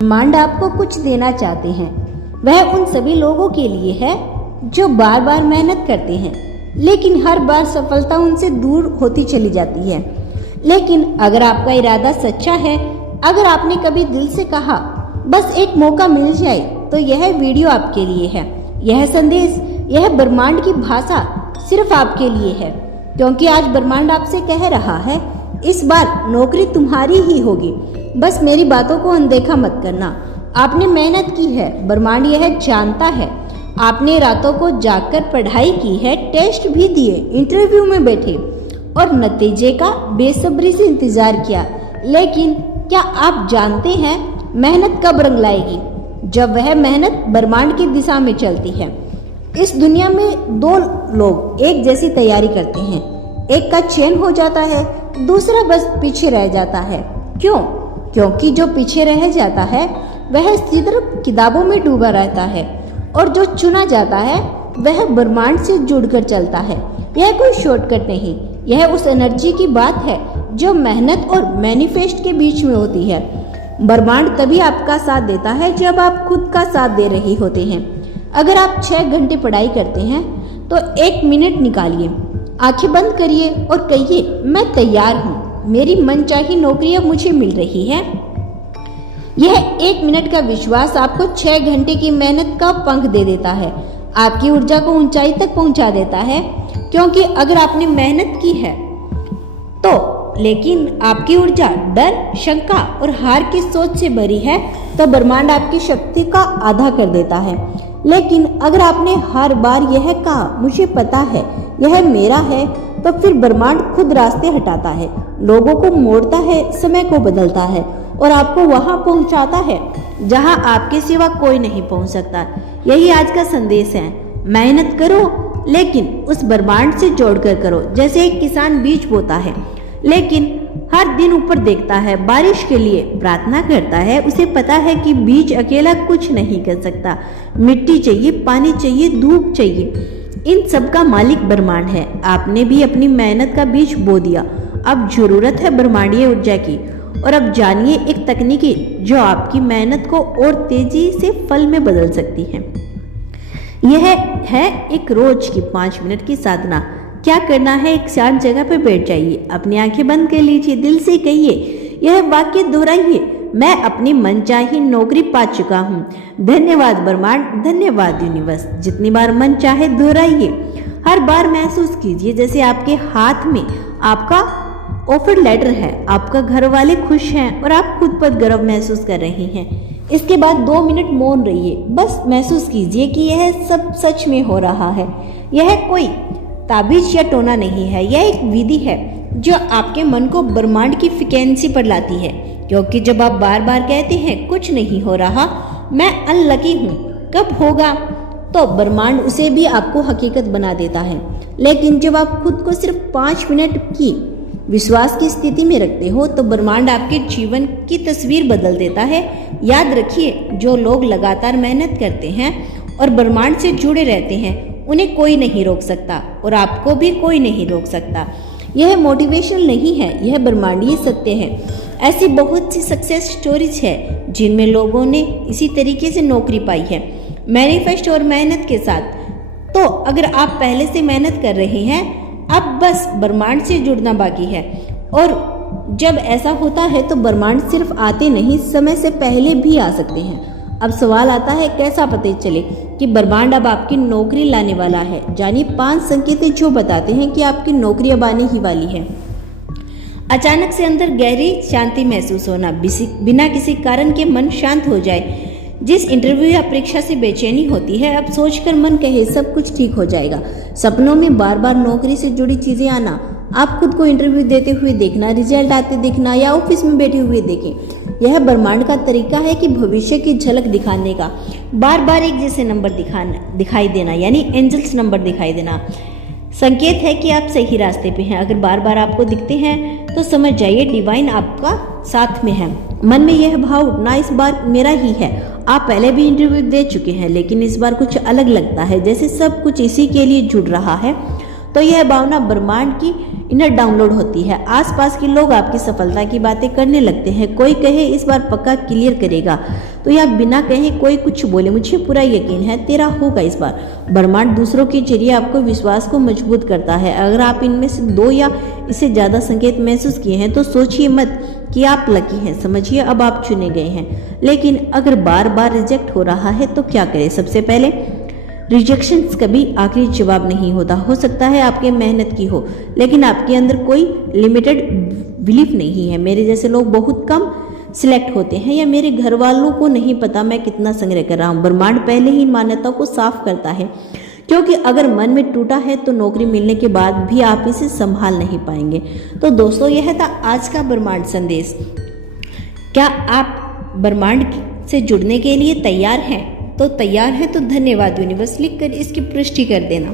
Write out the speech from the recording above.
ब्रह्मांड आपको कुछ देना चाहते हैं। वह उन सभी लोगों के लिए है जो बार बार मेहनत करते हैं, लेकिन हर बार सफलता उनसे दूर होती चली जाती है। लेकिन अगर आपका इरादा सच्चा है, अगर आपने कभी दिल से कहा बस एक मौका मिल जाए, तो यह वीडियो आपके लिए है। यह संदेश, यह ब्रह्मांड की भाषा सिर्फ आपके लिए है, क्योंकि आज ब्रह्मांड आपसे कह रहा है इस बार नौकरी तुम्हारी ही होगी। बस मेरी बातों को अनदेखा मत करना। आपने मेहनत की है, ब्रह्मांड यह जानता है। आपने रातों को जागकर पढ़ाई की है, टेस्ट भी दिए, इंटरव्यू में बैठे और नतीजे का बेसब्री से इंतजार किया। लेकिन क्या आप जानते हैं मेहनत कब रंग लाएगी? जब वह मेहनत ब्रह्मांड की दिशा में चलती है। इस दुनिया में दो लोग एक जैसी तैयारी करते हैं, एक का चयन हो जाता है, दूसरा बस पीछे रह जाता है। क्यों? क्योंकि जो पीछे रह जाता है वह सिर्फ किताबों में डूबा रहता है, और जो चुना जाता है वह ब्रह्मांड से जुड़कर चलता है। यह कोई शॉर्टकट नहीं, यह उस एनर्जी की बात है जो मेहनत और मैनिफेस्ट के बीच में होती है। ब्रह्मांड तभी आपका साथ देता है जब आप खुद का साथ दे रहे होते हैं। अगर आप 6 घंटे पढ़ाई करते हैं तो 1 मिनट निकालिए, आंखें बंद करिए और कहिए मैं तैयार हूँ, मेरी मनचाही नौकरी अब मुझे मिल रही है। यह 1 मिनट का विश्वास आपको 6 घंटे की मेहनत का पंख दे देता है, आपकी ऊर्जा को ऊंचाई तक पहुंचा देता है। क्योंकि अगर आपने मेहनत की है तो, लेकिन आपकी ऊर्जा डर, शंका और हार की सोच से भरी है, तो ब्रह्मांड आपकी शक्ति का आधा कर देता है। लेकिन अगर आपने हर बार यह कहा मुझे पता है, यह मेरा है, तो फिर ब्रह्मांड खुद रास्ते हटाता है, लोगों को मोड़ता है, समय को बदलता है और आपको वहां पहुंचाता है जहां आपके सिवा कोई नहीं पहुंच सकता। यही आज का संदेश है। मेहनत करो, लेकिन उस ब्रह्मांड से जोड़कर करो। जैसे एक किसान बीज बोता है, लेकिन हर दिन ऊपर देखता है, बारिश के लिए प्रार्थना करता है। उसे पता है कि बीज अकेला कुछ नहीं कर सकता, मिट्टी चाहिए, पानी चाहिए, धूप चाहिए। इन सब का मालिक ब्रह्मांड है। आपने भी अपनी मेहनत का बीज बो दिया, अब जरूरत है ब्रह्मांडीय ऊर्जा की। और अब जानिए एक तकनीकी जो आपकी मेहनत को और तेजी से फल में बदल सकती है। यह है एक रोज की 5 मिनट की साधना। क्या करना है? एक शांत जगह पर बैठ जाइए, अपनी आंखें बंद कर लीजिए, दिल से कहिए, यह वाक्य दोहराइए, मैं अपनी मनचाही नौकरी पा चुका हूँ। धन्यवाद ब्रह्मांड, धन्यवाद यूनिवर्स। जितनी बार मन चाहे दोहराइए। हर बार महसूस कीजिए जैसे आपके हाथ में आपका ऑफर लेटर है, आपका घर वाले खुश हैं और आप खुद पर गर्व महसूस कर रहे हैं। इसके बाद 2 मिनट मौन रहिए, बस महसूस कीजिए कि यह सब सच में हो रहा है। यह कोई ताबीज या टोना नहीं है, यह एक विधि है जो आपके मन को ब्रह्मांड की फ्रीक्वेंसी पर लाती है। क्योंकि जब आप बार बार कहते हैं कुछ नहीं हो रहा, मैं अनलकी हूँ, कब होगा, तो ब्रह्मांड उसे भी आपको हकीकत बना देता है। लेकिन जब आप खुद को सिर्फ 5 मिनट की विश्वास की स्थिति में रखते हो, तो ब्रह्मांड आपके जीवन की तस्वीर बदल देता है। याद रखिए, जो लोग लगातार मेहनत करते हैं और ब्रह्मांड से जुड़े रहते हैं, उन्हें कोई नहीं रोक सकता और आपको भी कोई नहीं रोक सकता। यह मोटिवेशन नहीं है, यह ब्रह्मांडीय सत्य है। ऐसी बहुत सी सक्सेस स्टोरीज है जिनमें लोगों ने इसी तरीके से नौकरी पाई है, मैनिफेस्ट और मेहनत के साथ। तो अगर आप पहले से मेहनत कर रहे हैं, अब बस ब्रह्मांड से जुड़ना बाकी है। और जब ऐसा होता है तो ब्रह्मांड सिर्फ आते नहीं, समय से पहले भी आ सकते हैं। अब सवाल आता है, कैसा पता चले कि ब्रह्मांड अब आपकी नौकरी लाने वाला है? जानिए 5 संकेत जो बताते हैं कि आपकी नौकरी अब आने ही वाली है। अचानक से अंदर गहरी शांति महसूस होना, बिना किसी कारण के मन शांत हो जाए। जिस इंटरव्यू या परीक्षा से बेचैनी होती है, अब सोचकर मन कहे सब कुछ ठीक हो जाएगा। सपनों में बार बार नौकरी से जुड़ी चीजें आना, आप खुद को इंटरव्यू देते हुए देखना, रिजल्ट आते देखना या ऑफिस में बैठे हुए देखें। यह ब्रह्मांड का तरीका है कि भविष्य की झलक दिखाने का। बार बार एक जैसे नंबर दिखाई देना, यानी एंजल्स नंबर दिखाई देना, संकेत है कि आप सही रास्ते पे हैं। अगर बार बार आपको दिखते हैं तो समझ जाइए डिवाइन आपका साथ में है। मन में यह भाव, ना इस बार मेरा ही है। आप पहले भी इंटरव्यू दे चुके हैं, लेकिन इस बार कुछ अलग लगता है, जैसे सब कुछ इसी के लिए जुड़ रहा है। तो यह भावना ब्रह्मांड की इनर डाउनलोड होती है। आसपास के लोग आपकी सफलता की बातें करने लगते हैं। कोई कहे इस बार पक्का क्लियर करेगा, तो या बिना कहे कोई कुछ बोले मुझे पूरा यकीन है तेरा होगा इस बार। ब्रह्मांड दूसरों के जरिए आपको विश्वास को मजबूत करता है। अगर आप इनमें से 2 या इससे ज़्यादा संकेत महसूस किए हैं तो सोचिए मत कि आप लकी हैं, समझिए अब आप चुने गए हैं। लेकिन अगर बार बार रिजेक्ट हो रहा है तो क्या करें? सबसे पहले, रिजेक्शंस कभी आखिरी जवाब नहीं होता। हो सकता है आपके मेहनत की हो, लेकिन आपके अंदर कोई लिमिटेड बिलीफ नहीं है। मेरे जैसे लोग बहुत कम सिलेक्ट होते हैं, या मेरे घर वालों को नहीं पता मैं कितना संग्रह कर रहा हूँ। ब्रह्मांड पहले ही मान्यताओं को साफ करता है, क्योंकि अगर मन में टूटा है तो नौकरी मिलने के बाद भी आप इसे संभाल नहीं पाएंगे। तो दोस्तों, यह था आज का ब्रह्मांड संदेश। क्या आप ब्रह्मांड से जुड़ने के लिए तैयार हैं? तो तैयार है तो धन्यवाद यूनिवर्स लिखकर इसकी पुष्टि कर देना।